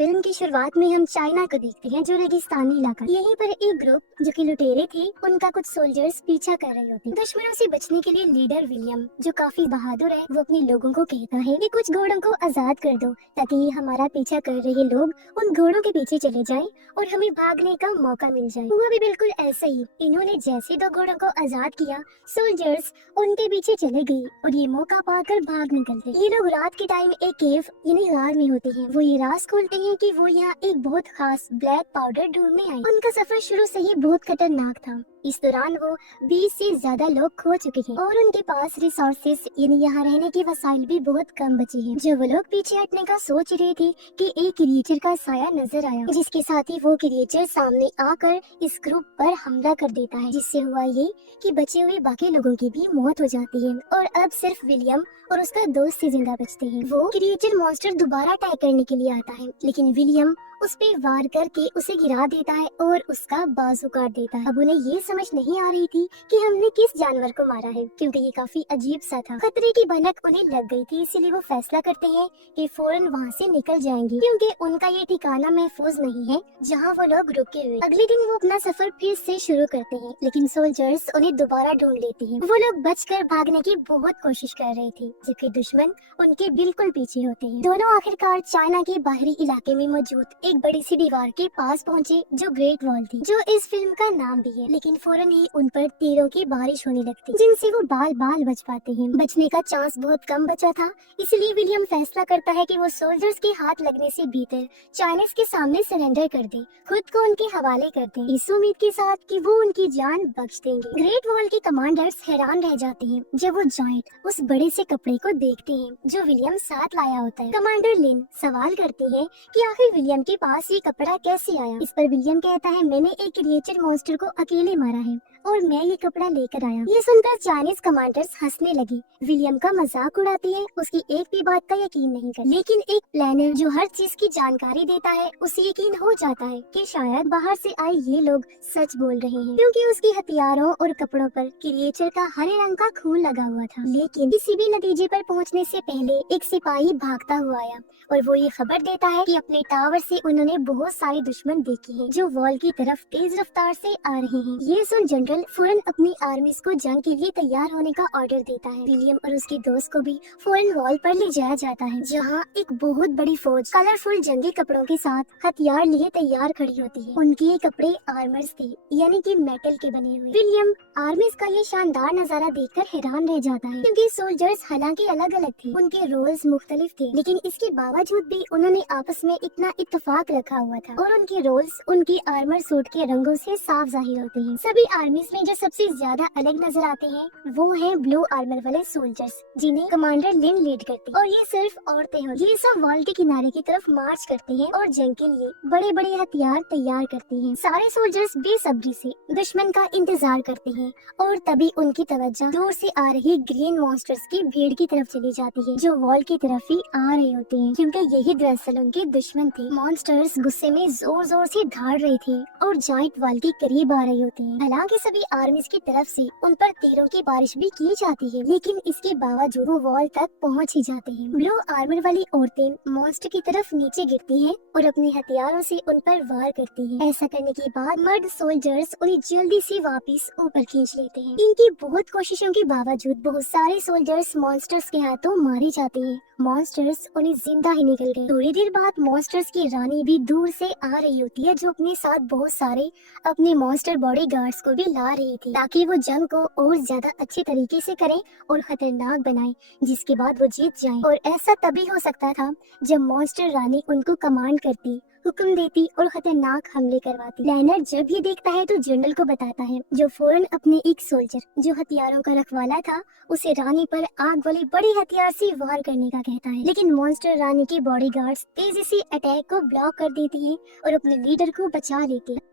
Film की शुरुआत में हम चाइना को देखते हैं, जो रेगिस्तानी इलाका। यहीं पर एक ग्रुप जो कि लुटेरे थे, उनका कुछ सोल्जर्स पीछा कर रहे होते हैं। दुश्मनों से बचने के लिए लीडर विलियम, जो काफी बहादुर है, वो अपने लोगों को कहता है कि कुछ घोड़ों को आजाद कर दो ताकि ये हमारा पीछा कर रहे लोग उन घोड़ों के पीछे चले जाएं और हमें भागने का मौका मिल जाए। हुआ भी बिल्कुल ऐसा ही। इन्होंने जैसे दो घोड़ों को आजाद किया, सोल्जर्स उनके पीछे चले गए और ये मौका पाकर भाग निकलते। ये लोग रात के टाइम एक केव यानी गार में होते हैं। वो ये राज खोलते हैं कि वो यहाँ एक बहुत खास ब्लैक पाउडर ढूंढने आए। उनका सफर शुरू से ही बहुत खतरनाक था। इस दौरान वो 20 से ज्यादा लोग खो चुके हैं और उनके पास रिसोर्सेस यानी यहाँ रहने के वसाइल भी बहुत कम बचे हैं। जब वो लोग पीछे हटने का सोच रहे थे कि एक क्रिएचर का साया नजर आया, जिसके साथ ही वो क्रिएचर सामने आकर इस ग्रुप पर हमला कर देता है, जिससे हुआ ये कि बचे हुए बाकी लोगों की भी मौत हो जाती है और अब सिर्फ विलियम और उसका दोस्त ही जिंदा बचते हैं। वो क्रिएचर मॉन्स्टर दोबारा अटैक करने के लिए आता है, लेकिन विलियम उस पे वार करके उसे गिरा देता है और उसका बाजू काट देता है। अब उन्हें ये समझ नहीं आ रही थी कि हमने किस जानवर को मारा है, क्योंकि ये काफी अजीब सा था। खतरे की भनक उन्हें लग गई थी, इसीलिए वो फैसला करते हैं कि फौरन वहाँ से निकल जाएंगे, क्योंकि उनका ये ठिकाना महफूज नहीं है जहाँ वो लोग रुके हुए। अगले दिन वो अपना सफर फिर से शुरू करते हैं, लेकिन सोल्जर्स उन्हें दोबारा ढूंढ लेते हैं। वो लोग बचकर भागने की बहुत कोशिश कर रहे थे, जबकि दुश्मन उनके बिल्कुल पीछे होते हैं। दोनों आखिरकार चाइना के बाहरी इलाके में मौजूद एक बड़ी सी दीवार के पास पहुंचे, जो ग्रेट वॉल थी, जो इस फिल्म का नाम भी है। लेकिन फौरन ही उन पर तीरों की बारिश होने लगती, जिनसे वो बाल बाल बच पाते हैं। बचने का चांस बहुत कम बचा था, इसलिए विलियम फैसला करता है कि वो सोल्जर्स के हाथ लगने से भीतर चाइनीज के सामने सरेंडर कर दे, खुद को उनके हवाले कर दे, इस उम्मीद के साथ कि वो उनकी जान बख्श देंगे। ग्रेट वॉल के कमांडर्स हैरान रह जाते हैं जब वो जायंट उस बड़े से कपड़े को देखते हैं जो विलियम साथ लाया होता है। कमांडर लिन सवाल करती है कि आखिर विलियम के पास ये कपड़ा कैसे आया। इस पर विलियम कहता है, मैंने एक क्रिएचर मॉन्स्टर को अकेले मारा है और मैं ये कपड़ा लेकर आया। ये सुनकर चाइनीज कमांडर्स हंसने लगे, विलियम का मजाक उड़ाती है, उसकी एक भी बात का यकीन नहीं कर। लेकिन एक प्लानर जो हर चीज की जानकारी देता है, उसे यकीन हो जाता है कि शायद बाहर से आए ये लोग सच बोल रहे हैं, क्योंकि उसके हथियारों और कपड़ों पर क्रिएचर का हरे रंग का खून लगा हुआ था। लेकिन किसी भी नतीजे पर पहुंचने से पहले एक सिपाही भागता हुआ आया और वो ये खबर देता है कि अपने टावर से उन्होंने बहुत सारे दुश्मन देखे हैं जो वॉल की तरफ तेज रफ्तार से आ रहे हैं। ये सुन जनरल फौरन अपनी आर्मीज को जंग के लिए तैयार होने का ऑर्डर देता है। विलियम और उसके दोस्त को भी फौरन वॉल पर ले जाया जाता है, जहाँ एक बहुत बड़ी फौज कलरफुल जंगी कपड़ों के साथ हथियार लिए तैयार खड़ी होती है। उनके ये कपड़े आर्मर्स थे, यानी कि मेटल के बने हुए। विलियम आर्मीज का ये शानदार नजारा देखकर हैरान रह जाता है, क्योंकि सोल्जर्स हालांकि अलग अलग थे, उनके रोल्स मुख्तलिफ थे, लेकिन इसके बावजूद भी उन्होंने आपस में इतना इत्तेफाक रखा हुआ था और उनके रोल्स उनके आर्मर सूट के रंगों से साफ जाहिर होते हैं। सभी आर्मीज में जो सबसे ज्यादा अलग नजर आते हैं वो हैं ब्लू आर्मर वाले सोल्जर्स, जिन्हें कमांडर लिन लीड करते हैं। और ये सिर्फ औरतें होती हैं। ये सब वॉल के किनारे की तरफ मार्च करते हैं और जंग के लिए बड़े बड़े हथियार तैयार करते हैं। सारे सोल्जर्स बेसब्री से दुश्मन का इंतजार करते हैं और तभी उनकी तवज्जो दूर से आ रही ग्रीन मॉन्स्टर्स की भीड़ की तरफ चली जाती है, जो वॉल की तरफ ही आ रहे होते हैं, क्योंकि यही दरअसल उनके दुश्मन थे। मॉन्स्टर्स गुस्से में जोर जोर से धाड़ रहे थे और जायंट वॉल के करीब आ रहे होते हैं। हालांकि सभी आर्मीज की तरफ से उन पर तीरों की बारिश भी की जाती है, लेकिन इसके बावजूद वो वॉल तक पहुंच ही जाते हैं। ब्लू आर्मर वाली औरतें मॉन्स्टर की तरफ नीचे गिरती हैं और अपने हथियारों से उन पर वार करती हैं। ऐसा करने के बाद मर्द सोल्जर्स उन्हें जल्दी से वापस ऊपर खींच लेते हैं। इनकी बहुत कोशिशों के बावजूद बहुत सारे सोल्जर्स मॉन्स्टर्स के हाथों मारे जाते हैं। मॉन्स्टर्स उन्हें जिंदा ही निकल गए। थोड़ी देर बाद मॉन्स्टर्स की रानी भी दूर से आ रही होती है, जो अपने साथ बहुत सारे अपने मॉन्स्टर बॉडी गार्ड्स को भी ला रही थी, ताकि वो जंग को और ज्यादा अच्छे तरीके से करें और खतरनाक बनाएं, जिसके बाद वो जीत जाएं। और ऐसा तभी हो सकता था जब मॉन्स्टर रानी उनको कमांड करती, हुक्म देती और खतरनाक हमले करवाती। लेनर्ड जब ये देखता है तो जनरल को बताता है, जो फौरन अपने एक सोल्जर जो हथियारों का रखवाला था उसे रानी पर आग वाले बड़े हथियार से वार करने का कहता है। लेकिन मॉन्स्टर रानी के बॉडीगार्ड्स तेजी से अटैक को ब्लॉक कर देती हैं और अपने लीडर को बचा लेती है।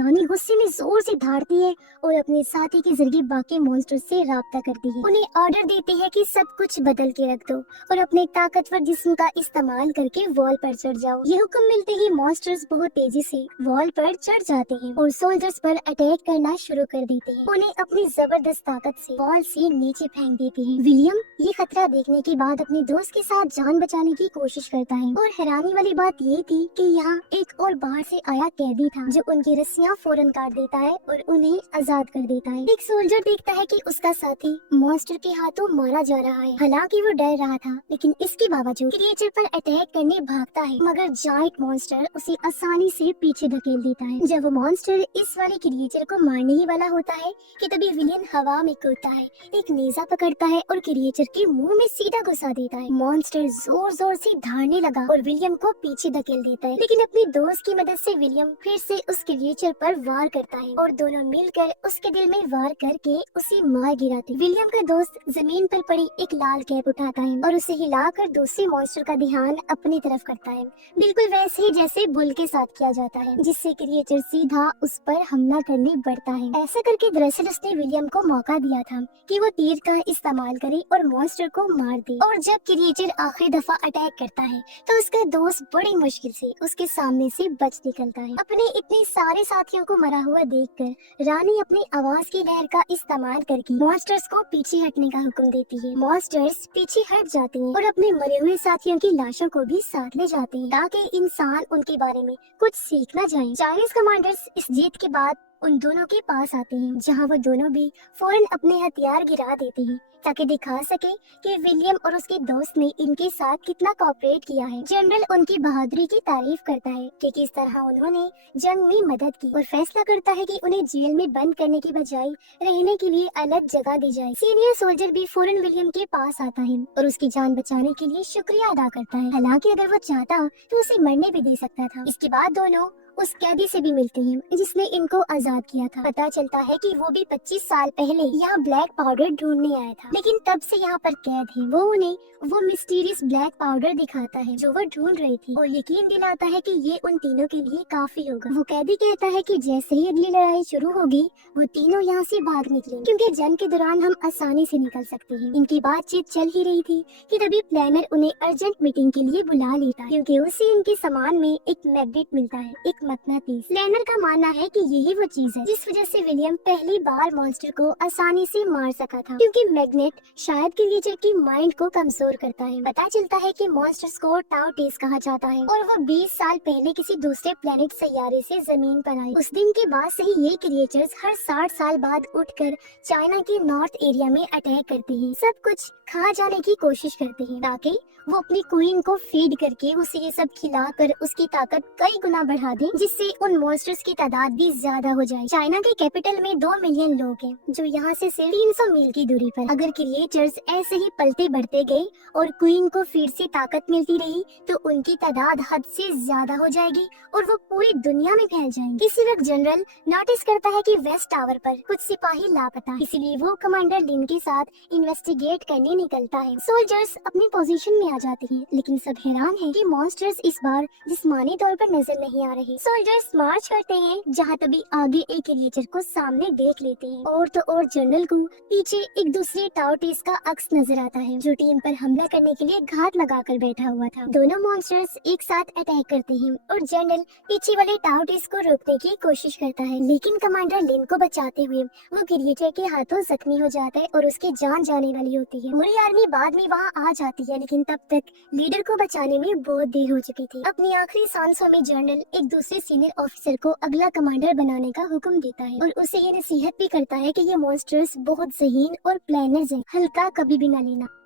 रानी गुस्से में जोर से दहाड़ती है और अपने साथी के जरिए बाकी मॉन्स्टर्स से राब्ता करती है। उन्हें ऑर्डर देती है कि सब कुछ बदल के रख दो और अपने ताकतवर जिस्म का इस्तेमाल करके वॉल पर चढ़ जाओ। ये हुक्म मिलते ही मॉन्स्टर्स बहुत तेजी से वॉल पर चढ़ जाते हैं और सोल्जर्स पर अटैक करना शुरू कर देते हैं। उन्हें अपनी जबरदस्त ताकत से वॉल से नीचे फेंक देते हैं। विलियम ये खतरा देखने के बाद अपने दोस्त के साथ जान बचाने की कोशिश करता है और हैरानी वाली बात ये थी कि यहाँ एक और बाहर से आया कैदी था जो उनकी रस्सियाँ फौरन काट देता है और उन्हें आजाद कर देता है। एक सोल्जर देखता है कि उसका साथी मॉन्स्टर के हाथों मारा जा रहा है। हालांकि वो डर रहा था, लेकिन इसके बावजूद क्रिएचर पर अटैक करने भागता है, मगर जायंट मॉन्स्टर उसे आसानी से पीछे धकेल देता है। जब वो मॉन्स्टर इस वाले क्रिएचर को मारने ही वाला होता है कि तभी विलियन हवा में कूदता है, एक नेजा पकड़ता है और क्रिएचर के मुंह में सीधा घुसा देता है। मॉन्स्टर जोर जोर से दहाड़ने लगा और विलियम को पीछे धकेल देता है, लेकिन अपने दोस्त की मदद से विलियम फिर से उस क्रिएचर पर वार करता है और दोनों मिलकर उसके दिल में वार करके उसे मार गिराते। विलियम का दोस्त जमीन पर पड़ी एक लाल कैप उठाता है और उसे हिलाकर दूसरे मॉन्स्टर का ध्यान अपनी तरफ करता है, बिल्कुल वैसे ही जैसे बुल के साथ किया जाता है, जिससे क्रिएचर सीधा उस पर हमला करने बढ़ता है। ऐसा करके दरअसल उसने विलियम को मौका दिया था कि वो तीर का इस्तेमाल करे और मॉन्स्टर को मार दे। और जब क्रिएचर आखिरी दफा अटैक करता है तो उसका दोस्त बड़ी मुश्किल से उसके सामने से बच निकलता है। अपने इतने सारे साथियों को मरा हुआ देखकर रानी अपनी आवाज की लहर का इस्तेमाल करके मॉन्स्टर्स को पीछे हटने का हुक्म देती है। मॉन्स्टर्स पीछे हट जाते हैं और अपने मरे हुए साथियों की लाशों को भी साथ ले जाते हैं ताकि इंसान उनके बारे में कुछ सीख न जाए। चाइनीज कमांडर्स इस जीत के बाद उन दोनों के पास आते हैं, जहां वो दोनों भी फौरन अपने हथियार गिरा देते हैं ताकि दिखा सके कि विलियम और उसके दोस्त ने इनके साथ कितना कोऑपरेट किया है। जनरल उनकी बहादुरी की तारीफ करता है कि किस तरह उन्होंने जंग में मदद की और फैसला करता है कि उन्हें जेल में बंद करने की बजाय रहने के लिए अलग जगह दी जाए। सीनियर सोल्जर भी फौरन विलियम के पास आता है और उसकी जान बचाने के लिए शुक्रिया अदा करता है। हालांकि अगर वो चाहता तो उसे मरने भी दे सकता था। इसके बाद दोनों उस कैदी से भी मिलते हैं जिसने इनको आजाद किया था। पता चलता है कि वो भी 25 साल पहले यहाँ ब्लैक पाउडर ढूंढने आया था, लेकिन तब से यहाँ पर कैद है। वो उन्हें वो मिस्टीरियस ब्लैक पाउडर दिखाता है जो वो ढूंढ रही थी और यकीन दिलाता है कि ये उन तीनों के लिए काफी होगा। वो कैदी कहता है कि जैसे ही अगली लड़ाई शुरू होगी वो तीनों यहाँ से भाग निकलेंगे, क्योंकि जंग के दौरान हम आसानी से निकल सकते हैं। इनकी बातचीत चल ही रही थी कि तभी प्लानर उन्हें अर्जेंट मीटिंग के लिए बुला लेता है, क्योंकि उसे इनके सामान में एक मैग्नेट मिलता है, एक मकनातीस। प्लानर का मानना है कि यही वो चीज है जिस वजह से विलियम पहली बार मॉन्स्टर को आसानी से मार सका था, क्योंकि मैग्नेट शायद क्रिएचर की माइंड को कमजोर करता है। पता चलता है कि मॉन्स्टर्स को टाउ टेस कहा जाता है और वो 20 साल पहले किसी दूसरे प्लेनेट सैयारे से जमीन पर आए। उस दिन के बाद से ही ये क्रिएचर्स हर 60 साल बाद उठकर चाइना के नॉर्थ एरिया में अटैक करते हैं, सब कुछ खा जाने की कोशिश करते हैं ताकि वो अपनी क्वीन को फीड करके उसे ये सब खिलाकर उसकी ताकत कई गुना बढ़ा दे, जिससे उन मॉन्स्टर्स की तादाद भी ज्यादा हो जाए। चाइना के कैपिटल में 2 मिलियन लोग हैं जो यहाँ से सिर्फ 300 मील की दूरी पर। अगर क्रिएचर्स ऐसे ही पलते बढ़ते गए और क्वीन को फीड से ताकत मिलती रही तो उनकी तादाद हद से ज्यादा हो जाएगी और वो पूरी दुनिया में फैल जाएंगे। इसी वक्त जनरल नोटिस करता है कि वेस्ट टावर पर कुछ सिपाही लापता है, इसलिए वो कमांडर लिन के साथ इन्वेस्टिगेट करने निकलता है। सोल्जर्स अपनी पोजीशन में आ जाते हैं, लेकिन सब हैरान हैं कि मॉन्स्टर्स इस बार जिस्मानी तौर पर नजर नहीं आ रहे। सोल्जर्स मार्च करते हैं, जहाँ तभी आगे एक क्रिएचर को सामने देख लेते हैं और तो और जनरल को पीछे एक दूसरे टाउ टेस का अक्स नजर आता है जो टीम पर हमला करने के लिए घात लगाकर बैठा हुआ था। दोनों मॉन्स्टर्स एक साथ अटैक करते हैं और जनरल पीछे वाले टाउ टेस को रोकने की कोशिश करता है, लेकिन कमांडर लिन को बचाते हुए वो क्रिएचर के हाथों जख्मी हो जाता है और उसकी जान जाने वाली होती है। पूरी आर्मी बाद में वहाँ आ जाती है, लेकिन तब तक लीडर को बचाने में बहुत देर हो चुकी थी। अपनी आखिरी सांसों में जनरल एक दूसरे सीनियर ऑफिसर को अगला कमांडर बनाने का हुक्म देता है और उसे ये नसीहत भी करता है कि ये मॉन्स्टर्स बहुत ज़हीन और प्लानर्स हैं, हल्का कभी भी न लेना।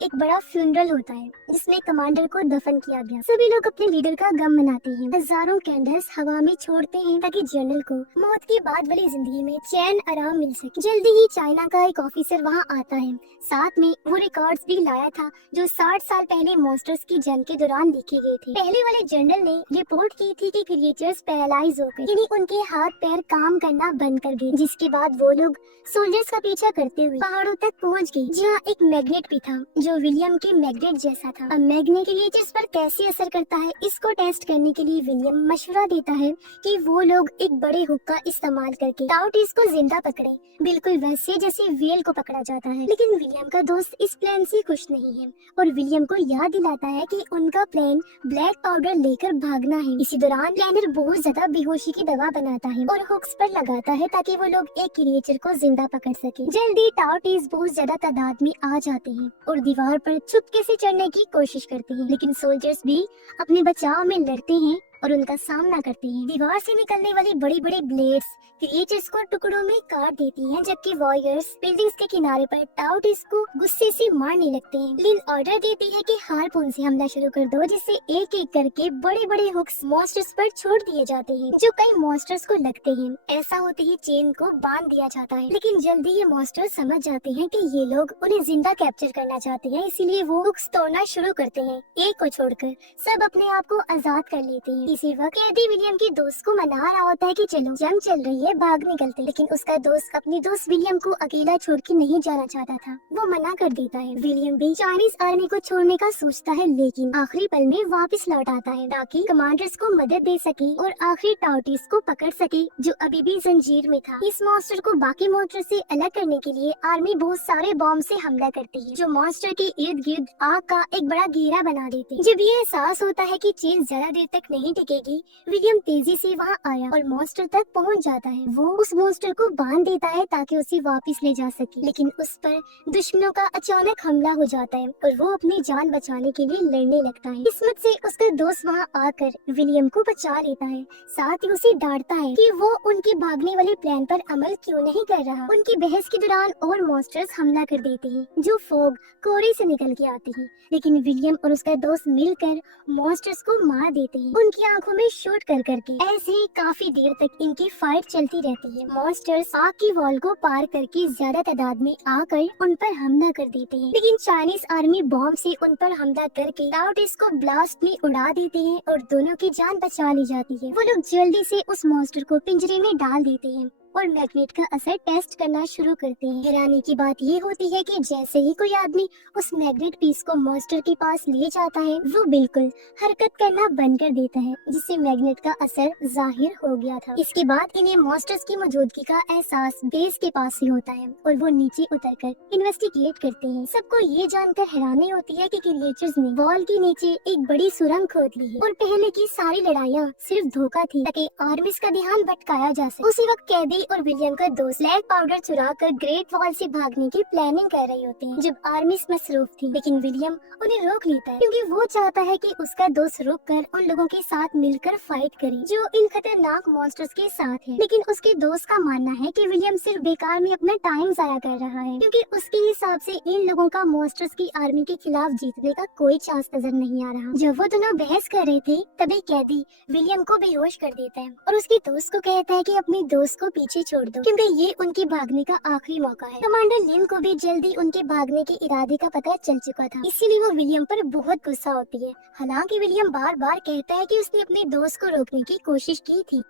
एक बड़ा फ्यूनरल होता है जिसमें कमांडर को दफन किया गया। सभी लोग अपने लीडर का गम मनाते हैं, हजारों कैंडल्स हवा में छोड़ते हैं ताकि जनरल को मौत के बाद वाली जिंदगी में चैन आराम मिल सके। जल्दी ही चाइना का एक ऑफिसर वहाँ आता है, साथ में वो रिकॉर्ड्स भी लाया था जो 60 साल पहले मॉन्स्टर्स की जंग के दौरान लिखे गए थे। पहले वाले जनरल ने रिपोर्ट की थी कि क्रिएचर्स पैरालाइज हो गए, यानी उनके हाथ पैर काम करना बंद कर गए, जिसके बाद वो लोग सोल्जर्स का पीछा करते हुए पहाड़ों तक पहुँच गए, जहाँ एक मैग्नेट भी था जो जो विलियम के मैग्नेट जैसा था। अब मैग्नेट क्रिएचर्स पर कैसे असर करता है, इसको टेस्ट करने के लिए विलियम मशवरा देता है कि वो लोग एक बड़े हुक का इस्तेमाल करके टाउटिस को जिंदा पकड़े, बिल्कुल वैसे जैसे व्हेल को पकड़ा जाता है। लेकिन विलियम का दोस्त इस प्लान से खुश नहीं है और विलियम को याद दिलाता है कि उनका प्लान ब्लैक पाउडर लेकर भागना है। इसी दौरान प्लानर बहुत ज्यादा बेहोशी की दवा बनाता है और हुक्स पर लगाता है ताकि वो लोग एक क्रिएचर को जिंदा पकड़ सके। जल्दी टाउटिस बहुत ज्यादा तादाद में आ जाते हैं और दीवार पर चुपके से चढ़ने की कोशिश करते हैं, लेकिन सोल्जर्स भी अपने बचाव में लड़ते हैं और उनका सामना करते हैं। दीवार से निकलने वाली बड़ी बड़ी ब्लेड्स क्रिएचर्स को टुकड़ों में काट देती हैं, जबकि वॉरियर्स बिल्डिंग्स के किनारे पर टाउटिस को गुस्से से मारने लगते हैं। लिन ऑर्डर देती है कि हार्पून से हमला शुरू कर दो, जिससे एक एक करके बड़े बड़े हुक्स मॉन्स्टर्स पर छोड़ दिए जाते हैं, जो कई मॉन्स्टर्स को लगते हैं। ऐसा होते ही चेन को बांध दिया जाता है, लेकिन जल्दी ये मॉन्स्टर समझ जाते हैं कि ये लोग उन्हें जिंदा कैप्चर करना चाहते हैं, इसीलिए वो हुक्स तोड़ना शुरू करते हैं। एक को छोड़कर सब अपने आप को आजाद कर लेते हैं। इसी वक्त कैदी विलियम के दोस्त को मना रहा होता है कि चलो जंग चल रही है, भाग निकलते, लेकिन उसका दोस्त अपने दोस्त विलियम को अकेला छोड़ के नहीं जाना चाहता था, वो मना कर देता है। विलियम भी चाइनीज आर्मी को छोड़ने का सोचता है, लेकिन आखिरी पल में वापस लौट आता है ताकि कमांडर्स को मदद दे सके और आखिरी टाउटिस को पकड़ सके जो अभी भी जंजीर में था। इस मॉन्स्टर को बाकी मॉन्स्टर से अलग करने के लिए आर्मी बहुत सारे बॉम्ब से हमला करती है, जो मॉन्स्टर के इर्द गिर्द आग का एक बड़ा घेरा बना देते हैं। जब ये एहसास होता है कि चेन ज्यादा देर तक नहीं टिकेगी, विलियम तेजी से वहाँ आया और मॉन्स्टर तक पहुँच जाता है। वो उस मॉन्स्टर को बांध देता है ताकि उसे वापस ले जा सके, लेकिन उस पर दुश्मनों का अचानक हमला हो जाता है और वो अपनी जान बचाने के लिए लड़ने लगता है। किस्मत से उसका दोस्त वहाँ आकर विलियम को बचा लेता है, साथ ही उसे डांटता है कि वो उनके भागने वाले प्लान पर अमल क्यों नहीं कर रहा। उनकी बहस के दौरान और मॉन्स्टर्स हमला कर देते हैं, जो फॉग कोहरे से निकल के आते हैं, लेकिन विलियम और उसका दोस्त मिलकर मॉन्स्टर्स को मार देते हैं, उनकी आंखों में शूट कर करके। ऐसे ही काफी देर तक इनकी फाइट चलती रहती है। मॉन्स्टर्स आग की वॉल को पार करके ज्यादा तादाद में आकर उन पर हमला कर देते हैं, लेकिन चाइनीज आर्मी बॉम्ब से उन पर हमला करके टाउटिस को ब्लास्ट में उड़ा देते हैं और दोनों की जान बचा ली जाती है। वो लोग जल्दी से उस मॉन्स्टर को पिंजरे में डाल देते हैं और मैग्नेट का असर टेस्ट करना शुरू करते हैं। हैरानी की बात ये होती है कि जैसे ही कोई आदमी उस मैग्नेट पीस को मॉन्स्टर के पास ले जाता है, वो बिल्कुल हरकत करना बंद कर देता है, जिससे मैग्नेट का असर जाहिर हो गया था। इसके बाद इन्हें मॉन्स्टर्स की मौजूदगी का एहसास बेस के पास ही होता है और वो नीचे उतरकर इन्वेस्टिगेट करते हैं। सबको ये जानकर हैरानी होती है कि क्रिएचर्स ने वॉल के नीचे एक बड़ी सुरंग खोद ली है और पहले की सारी लड़ाइयाँ सिर्फ धोखा थी ताकि आर्मीज का ध्यान भटकाया जा सके। उसी वक्त कैदी और विलियम का दोस्त ब्लैक पाउडर चुरा कर ग्रेट वॉल से भागने की प्लानिंग कर रहे होते हैं जब आर्मीज मसरूफ थी, लेकिन विलियम उन्हें रोक लेता है क्योंकि वो चाहता है कि उसका दोस्त रुककर उन लोगों के साथ मिलकर फाइट करे जो इन खतरनाक मॉन्स्टर्स के साथ है। लेकिन उसके दोस्त का मानना है कि विलियम सिर्फ बेकार में अपना टाइम जाया कर रहा है, क्योंकि उसके हिसाब से इन लोगों का मॉन्स्टर्स की आर्मी के खिलाफ जीतने का कोई चांस नजर नहीं आ रहा। जब वो दोनों बहस कर रहे थे, तभी कैदी विलियम को बेहोश कर देता है और उसके दोस्त को कहता है कि अपने दोस्त को पीछे छोड़ दो, क्योंकि ये उनके भागने का आखिरी मौका है। कमांडर लिन को भी जल्दी उनके भागने के इरादे का पता चल चुका था, इसीलिए वो विलियम पर बहुत गुस्सा होती है। हालांकि विलियम बार बार कहता है कि उसने अपने दोस्त को रोकने की कोशिश की थी।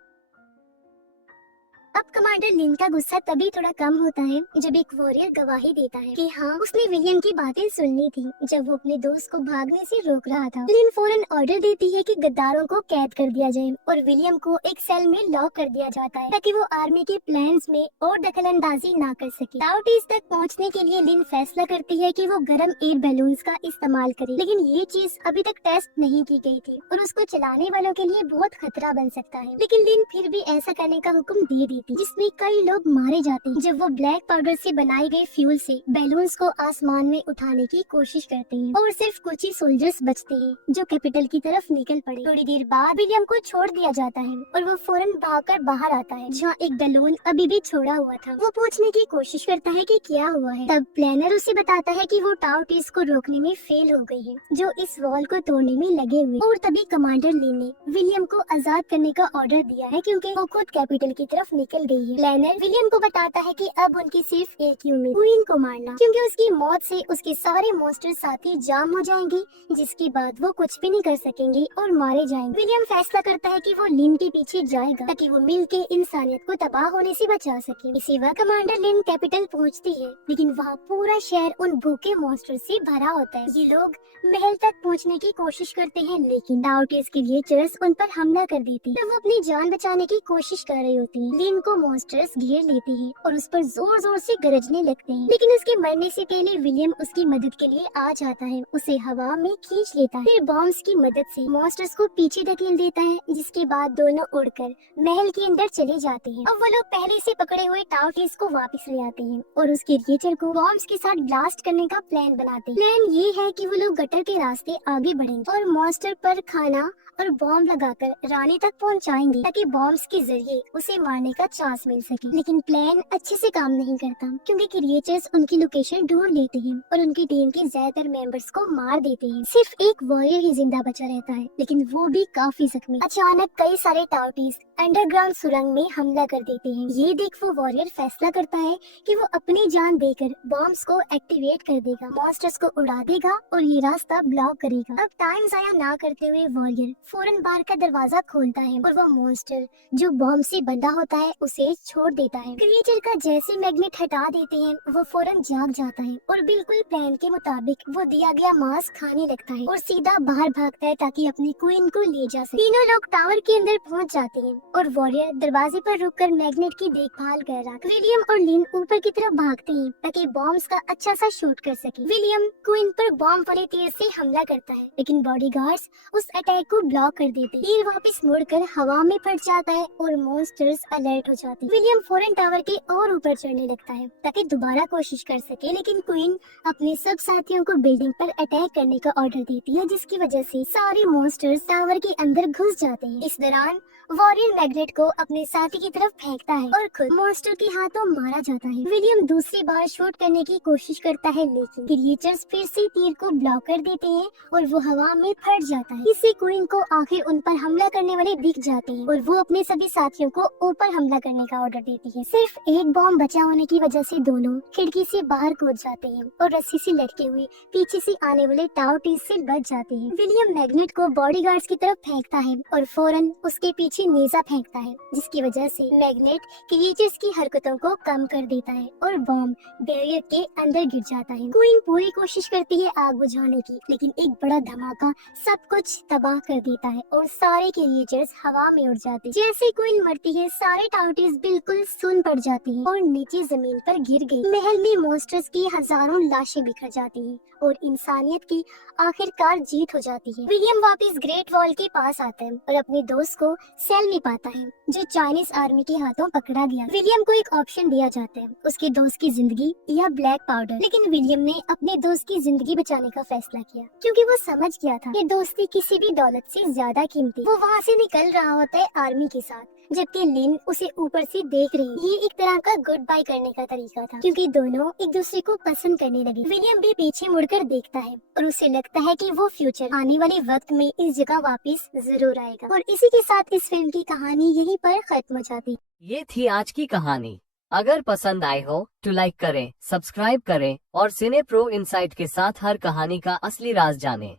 अब कमांडर लिन का गुस्सा तभी थोड़ा कम होता है जब एक वॉरियर गवाही देता है कि हाँ, उसने विलियम की बातें सुननी थी जब वो अपने दोस्त को भागने से रोक रहा था। लिन फौरन ऑर्डर देती है कि गद्दारों को कैद कर दिया जाए और विलियम को एक सेल में लॉक कर दिया जाता है ताकि वो आर्मी के प्लान्स में और दखलंदाजी ना कर सके। टाउटिस तक पहुँचने के लिए लिन फैसला करती है कि वो गर्म एयर बैलून्स का इस्तेमाल करे, लेकिन ये चीज अभी तक टेस्ट नहीं की गई थी और उसको चलाने वालों के लिए बहुत खतरा बन सकता है। लेकिन लिन फिर भी ऐसा करने का हुक्म दे देती, जिसमें कई लोग मारे जाते हैं जब वो ब्लैक पाउडर से बनाए गए फ्यूल से बैलून्स को आसमान में उठाने की कोशिश करते हैं और सिर्फ कुछ ही सोल्जर्स बचते हैं जो कैपिटल की तरफ निकल पड़े। थोड़ी देर बाद विलियम को छोड़ दिया जाता है और वो फौरन भागकर बाहर आता है जहाँ एक बलून अभी भी छोड़ा हुआ था। वो पूछने की कोशिश करता है कि क्या हुआ है। तब प्लानर उसे बताता है कि वो टाउटिस को रोकने में फेल हो गई है जो इस वॉल को तोड़ने में लगे हुए, और तभी कमांडर ली ने विलियम को आजाद करने का ऑर्डर दिया है क्योंकि वो खुद कैपिटल की तरफ निकल निकल गई है। प्लानर विलियम को बताता है कि अब उनकी सिर्फ एक ही उम्मीद, क्वीन को मारना, क्योंकि उसकी मौत से उसके सारे मॉन्स्टर साथी जाम हो जाएंगे, जिसके बाद वो कुछ भी नहीं कर सकेंगे और मारे जाएंगे। विलियम फैसला करता है कि वो लिन के पीछे जाएगा ताकि वो मिलके इंसानियत को तबाह होने से बचा सके। इसी वक्त कमांडर लिन कैपिटल पहुंचती है, लेकिन वहाँ पूरा शहर उन भूखे मॉन्स्टर से भरा होता है। ये लोग महल तक पहुंचने की कोशिश करते हैं, लेकिन टाउटीज के क्रिएचर्स उन पर हमला कर देती है। वो अपनी जान बचाने की कोशिश कर रही होती है। लिन को मॉन्स्टर्स घेर लेते हैं और उस पर जोर जोर से गरजने लगते हैं, लेकिन उसके मरने से पहले विलियम उसकी मदद के लिए आ जाता है, उसे हवा में खींच लेता है, फिर बॉम्ब्स की मदद से मॉन्स्टर्स को पीछे धकेल देता है, जिसके बाद दोनों उड़कर महल के अंदर चले जाते हैं। अब वो लोग पहले से पकड़े हुए टाउटीज को वापस ले आते हैं और उस क्रिएचर को बॉम्ब्स के साथ ब्लास्ट करने का प्लान बनाते हैं। प्लान ये है कि वो लोग गटर के रास्ते आगे बढ़ेंगे और मॉन्स्टर पर खाना और बॉम्ब लगाकर रानी तक पहुंचाएंगे, ताकि बॉम्ब्स के जरिए उसे मारने का चांस मिल सके। लेकिन प्लान अच्छे से काम नहीं करता, क्योंकि क्रिएचर्स उनकी लोकेशन ढूंढ लेते हैं और उनकी टीम के ज्यादातर मेंबर्स को मार देते हैं। सिर्फ एक वॉरियर ही जिंदा बचा रहता है, लेकिन वो भी काफी जख्मी। अचानक कई सारे टाउटीज अंडरग्राउंड सुरंग में हमला कर देते हैं। ये देख वो वॉरियर फैसला करता है कि वो अपनी जान देकर बॉम्ब्स को एक्टिवेट कर देगा, मॉन्स्टर्स को उड़ा देगा और ये रास्ता ब्लॉक करेगा। अब टाइम जाया ना करते हुए वॉरियर फौरन बाहर का दरवाजा खोलता है और वो मॉन्स्टर जो बॉम्ब से बंधा होता है उसे छोड़ देता है। क्रिएचर का जैसे मैग्नेट हटा देते हैं, वो फौरन जाग जाता है और बिल्कुल प्लान के मुताबिक वो दिया गया मांस खाने लगता है और सीधा बाहर भागता है ताकि अपनी क्वीन को ले जा सके। तीनों लोग टावर के अंदर पहुंच जाते हैं और वॉरियर दरवाजे पर रुककर मैग्नेट की देखभाल कर रहा है। विलियम और लिन ऊपर की तरफ भागते हैं ताकि बॉम्ब्स का अच्छा सा शूट कर सके। विलियम क्वीन पर बॉम्ब वाले तीर से हमला करता है, लेकिन बॉडीगार्ड्स उस अटैक को ब्लॉक कर देते हैं। तीर वापस मुड़कर हवा में फट जाता है और मॉन्स्टर्स अलर्ट हो जाते हैं। विलियम फौरन टावर के और ऊपर चढ़ने लगता है ताकि दोबारा कोशिश कर सके, लेकिन क्वीन अपने सब साथियों को बिल्डिंग पर अटैक करने का ऑर्डर देती है, जिसकी वजह से सारे मॉन्स्टर्स टावर के अंदर घुस जाते हैं। इस दौरान वॉरियर मैग्नेट को अपने साथी की तरफ फेंकता है और खुद मॉन्स्टर के हाथों मारा जाता है। विलियम दूसरी बार शूट करने की कोशिश करता है, लेकिन क्रिएचर्स फिर से तीर को ब्लॉक कर देते हैं और वो हवा में फट जाता है। इससे क्वीन को आखिर उन पर हमला करने वाले दिख जाते हैं और वो अपने सभी साथियों को ऊपर हमला करने का ऑर्डर देती है। सिर्फ एक बॉम्ब बचा होने की वजह से दोनों खिड़की से बाहर कूद जाते हैं और रस्सी से लटके हुए पीछे से आने वाले टाउटीज से बच जाते हैं। विलियम मैग्नेट को बॉडीगार्ड्स की तरफ फेंकता है और फौरन उसके पीछे नेजा फेंकता है, जिसकी वजह से मैग्नेट क्रिएचर्स की हरकतों को कम कर देता है और बॉम्ब बैरियर के अंदर गिर जाता है। क्वीन पूरी कोशिश करती है आग बुझाने की, लेकिन एक बड़ा धमाका सब कुछ तबाह कर देता है और सारे क्रिएचर्स हवा में उड़ जाते हैं। जैसे क्वीन मरती है, सारे टाउटीज बिल्कुल सुन पड़ जाती हैं और नीचे जमीन पर गिर गई। महल में मॉन्स्टर्स की हजारों लाशें बिखर जाती हैं और इंसानियत की आखिरकार जीत हो जाती है। विलियम वापस ग्रेट वॉल के पास आता है और अपने दोस्त को सेल में पाता है, जो चाइनीज आर्मी के हाथों पकड़ा गया। विलियम को एक ऑप्शन दिया जाता है, उसके दोस्त की जिंदगी या ब्लैक पाउडर, लेकिन विलियम ने अपने दोस्त की जिंदगी बचाने का फैसला किया, क्योंकि वो समझ गया था कि दोस्ती किसी भी दौलत से ज्यादा कीमती। वो वहाँ से निकल रहा होता है आर्मी के साथ, जबकि लिन उसे ऊपर से देख रही है। ये एक तरह का गुड बाय करने का तरीका था, क्योंकि दोनों एक दूसरे को पसंद करने लगे। विलियम भी पीछे मुड़कर देखता है और उसे लगता है कि वो फ्यूचर आने वाले वक्त में इस जगह वापस जरूर आएगा। और इसी के साथ इस फिल्म की कहानी यहीं पर खत्म हो जाती। ये थी आज की कहानी। अगर पसंद आए हो तो लाइक करें, सब्सक्राइब करें और सिने प्रो इनसाइट के साथ हर कहानी का असली राज जानें।